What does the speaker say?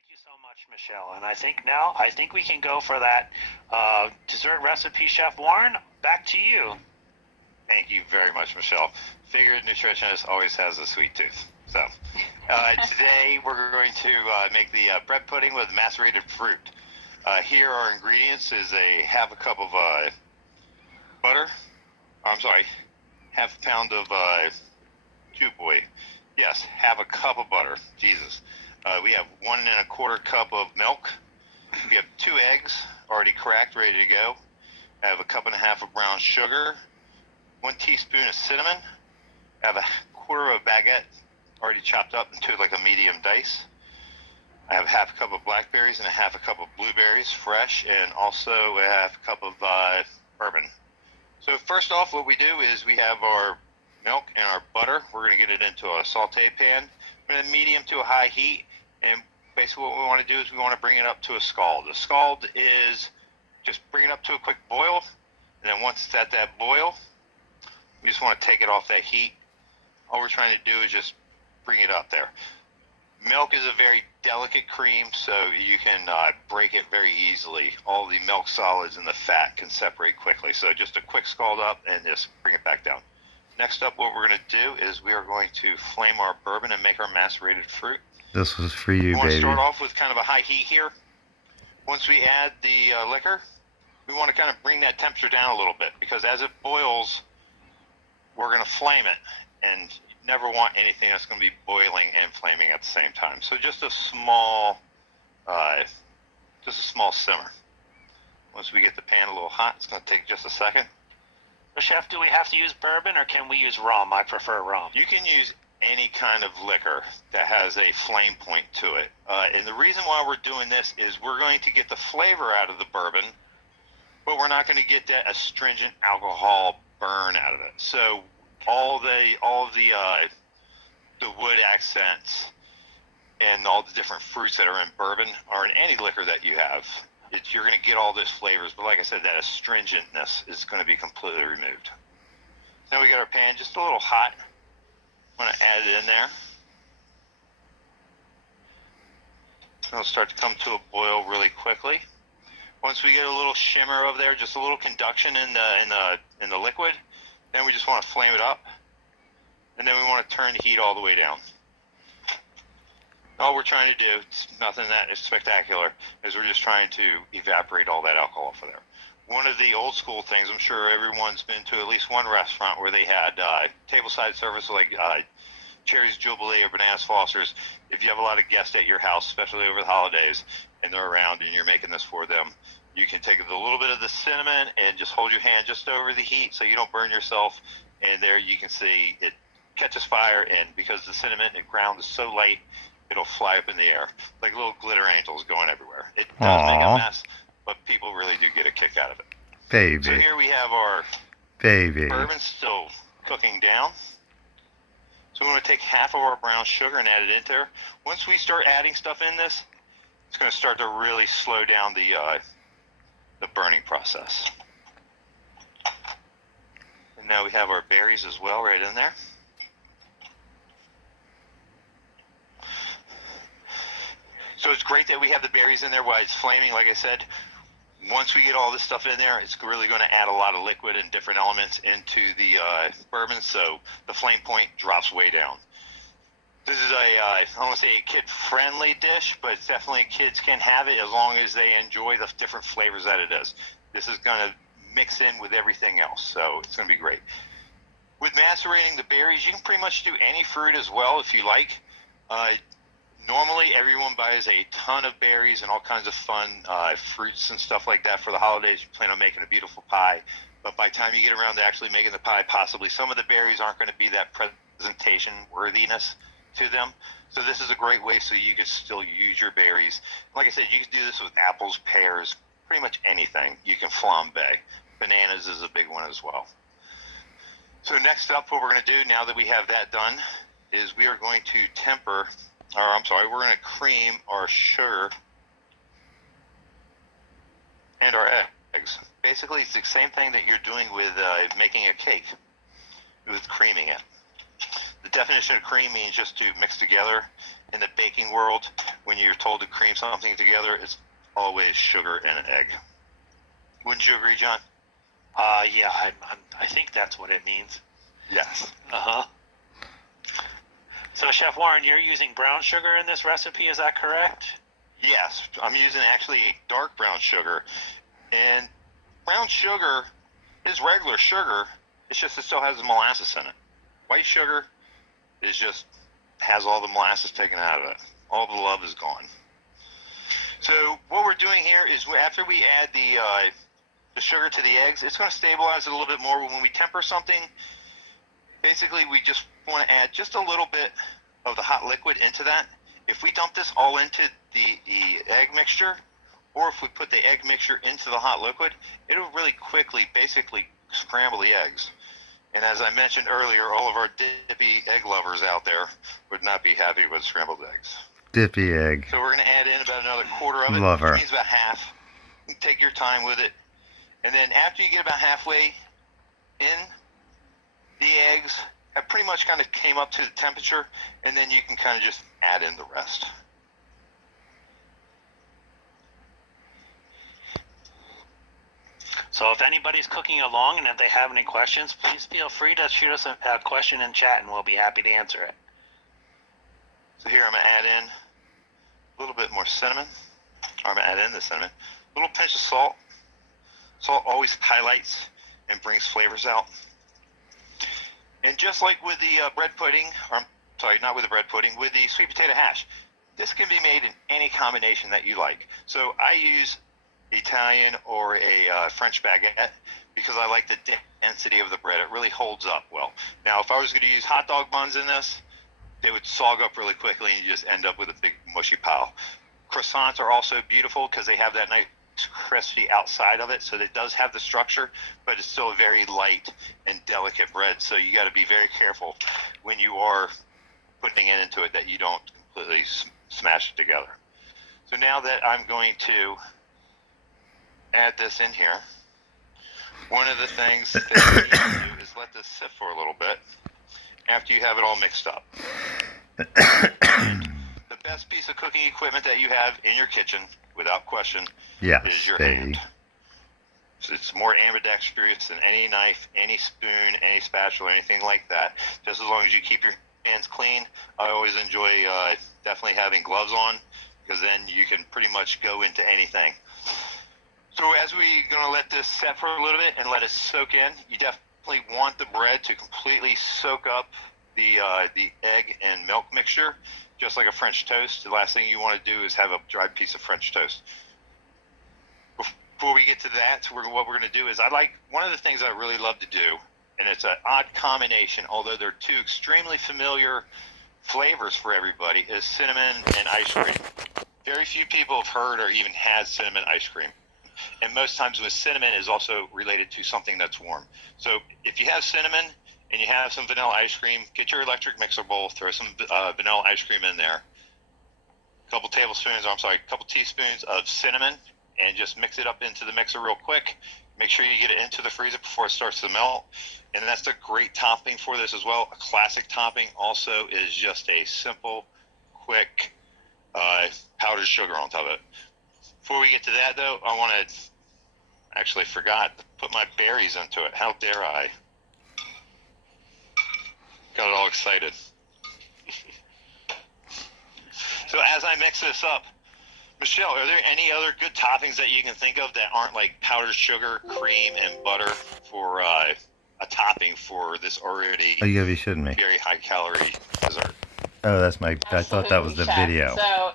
Thank you so much, Michelle. And I think we can go for that dessert recipe, Chef Warren. Back to you. Thank you very much, Michelle. Figured nutritionist always has a sweet tooth. So today we're going to make the bread pudding with macerated fruit. Here our ingredients is a half a cup of butter. I'm sorry, half a pound of half a cup of butter. Jesus. We have 1 1/4 cup of milk. We have 2 eggs already cracked, ready to go. I have a cup and a half of brown sugar, 1 teaspoon of cinnamon. I have a 1/4 of a baguette already chopped up into like a medium dice. I have half a cup of blackberries and a half a cup of blueberries, fresh, and also a half a cup of bourbon. So first off, what we do is we have our milk and our butter. We're going to get it into a saute pan with a medium to a high heat. And basically what we want to do is we want to bring it up to a scald. A scald is just bring it up to a quick boil. And then once it's at that boil, we just want to take it off that heat. All we're trying to do is just bring it up there. Milk is a very delicate cream, so you can break it very easily. All the milk solids and the fat can separate quickly. So just a quick scald up and just bring it back down. Next up, what we're going to do is we are going to flame our bourbon and make our macerated fruit. This was for you, baby. We want to baby. start off with kind of a high heat here. Once we add the liquor, we want to kind of bring that temperature down a little bit, because as it boils, we're going to flame it, and you never want anything that's going to be boiling and flaming at the same time. So just a small simmer. Once we get the pan a little hot, it's going to take just a second. So, Chef, do we have to use bourbon or can we use rum? I prefer rum. You can use any kind of liquor that has a flame point to it. And the reason why we're doing this is we're going to get the flavor out of the bourbon, but we're not going to get that astringent alcohol burn out of it. So all of the wood accents and all the different fruits that are in bourbon are in any liquor that you have. You're going to get all those flavors, but like I said, that astringentness is going to be completely removed. Now we got our pan just a little hot. I'm going to add it in there. It'll start to come to a boil really quickly. Once we get a little shimmer over there, just a little conduction in the liquid, then we just want to flame it up, and then we want to turn the heat all the way down. All we're trying to do, it's nothing that is spectacular, is we're just trying to evaporate all that alcohol off of there. One of the old school things, I'm sure everyone's been to at least one restaurant where they had tableside service like Cherry's Jubilee or Bananas Foster's. If you have a lot of guests at your house, especially over the holidays, and they're around and you're making this for them, you can take a little bit of the cinnamon and just hold your hand just over the heat so you don't burn yourself. And there you can see it catches fire, and because the cinnamon and ground is so light, it'll fly up in the air like little glitter angels going everywhere. It does make a mess, but people really do get a kick out of it. Baby. So here we have our bourbon still cooking down. So we're going to take half of our brown sugar and add it in there. Once we start adding stuff in this, it's going to start to really slow down the burning process. And now we have our berries as well right in there. So it's great that we have the berries in there while it's flaming. Like I said, once we get all this stuff in there, it's really going to add a lot of liquid and different elements into the bourbon, so the flame point drops way down. This is I don't want to say a kid-friendly dish, but definitely kids can have it as long as they enjoy the different flavors that it is. This is going to mix in with everything else, so it's going to be great. With macerating the berries, you can pretty much do any fruit as well if you like. Normally, everyone buys a ton of berries and all kinds of fun fruits and stuff like that for the holidays. You plan on making a beautiful pie, but by the time you get around to actually making the pie, possibly some of the berries aren't going to be that presentation worthiness to them. So this is a great way so you can still use your berries. Like I said, you can do this with apples, pears, pretty much anything. You can flambe. Bananas is a big one as well. So next up, what we're going to do now that we have that done is we are going to we're going to cream our sugar and our eggs. Basically, it's the same thing that you're doing with making a cake, with creaming it. The definition of cream means just to mix together. In the baking world, when you're told to cream something together, it's always sugar and an egg. Wouldn't you agree, John? Yeah, I think that's what it means. Yes. Uh-huh. So, Chef Warren, you're using brown sugar in this recipe, is that correct? Yes, I'm using actually a dark brown sugar. And brown sugar is regular sugar, it's just it still has the molasses in it. White sugar is just has all the molasses taken out of it. All the love is gone. So what we're doing here is after we add the sugar to the eggs, it's going to stabilize it a little bit more. When we temper something, basically we just want to add just a little bit of the hot liquid into that. If we dump this all into the egg mixture, or if we put the egg mixture into the hot liquid, it'll really quickly basically scramble the eggs. And as I mentioned earlier, all of our dippy egg lovers out there would not be happy with scrambled eggs. Dippy egg. So we're going to add in about another quarter of it. Lover. Which means about half. You can take your time with it. And then after you get about halfway in, the eggs have pretty much kind of came up to the temperature, and then you can kind of just add in the rest. So if anybody's cooking along and if they have any questions, please feel free to shoot us a question in chat and we'll be happy to answer it. So here I'm going to add in a little bit more cinnamon. I'm going to add in the cinnamon. A little pinch of salt. Salt always highlights and brings flavors out. And just like with the bread pudding, or I'm sorry, not with the bread pudding, with the sweet potato hash, this can be made in any combination that you like. So I use Italian or a French baguette because I like the density of the bread. It really holds up well. Now, if I was going to use hot dog buns in this, they would sog up really quickly and you just end up with a big mushy pile. Croissants are also beautiful because they have that nice crispy outside of it, so it does have the structure, but it's still a very light and delicate bread, so you got to be very careful when you are putting it into it that you don't completely smash it together. So now that I'm going to add this in here, one of the things that you need to do is let this sit for a little bit after you have it all mixed up. The best piece of cooking equipment that you have in your kitchen, without question, Yes, is your baby. hand. So it's more ambidextrous than any knife, any spoon, any spatula, anything like that. Just as long as you keep your hands clean. I always enjoy definitely having gloves on because then you can pretty much go into anything. So as we're going to let this set for a little bit and let it soak in, you definitely want the bread to completely soak up the egg and milk mixture, just like a French toast. The last thing you want to do is have a dried piece of French toast. Before we get to that, what we're going to do is one of the things I really love to do, and it's an odd combination, although they're two extremely familiar flavors for everybody, is cinnamon and ice cream. Very few people have heard or even had cinnamon ice cream. And most times with cinnamon is also related to something that's warm. So if you have cinnamon and you have some vanilla ice cream, get your electric mixer bowl, throw some vanilla ice cream in there, a couple teaspoons of cinnamon, and just mix it up into the mixer real quick. Make sure you get it into the freezer before it starts to melt. And that's a great topping for this as well. A classic topping also is just a simple, quick powdered sugar on top of it. Before we get to that, though, I forgot to put my berries into it. How dare I? Got it all excited. So as I mix this up, Michelle, are there any other good toppings that you can think of that aren't like powdered sugar, cream, and butter for a topping for this already Oh, you gotta be shitting me. very high calorie dessert? Oh, that's my. I thought that was the Absolutely, video. Chef. So, yeah.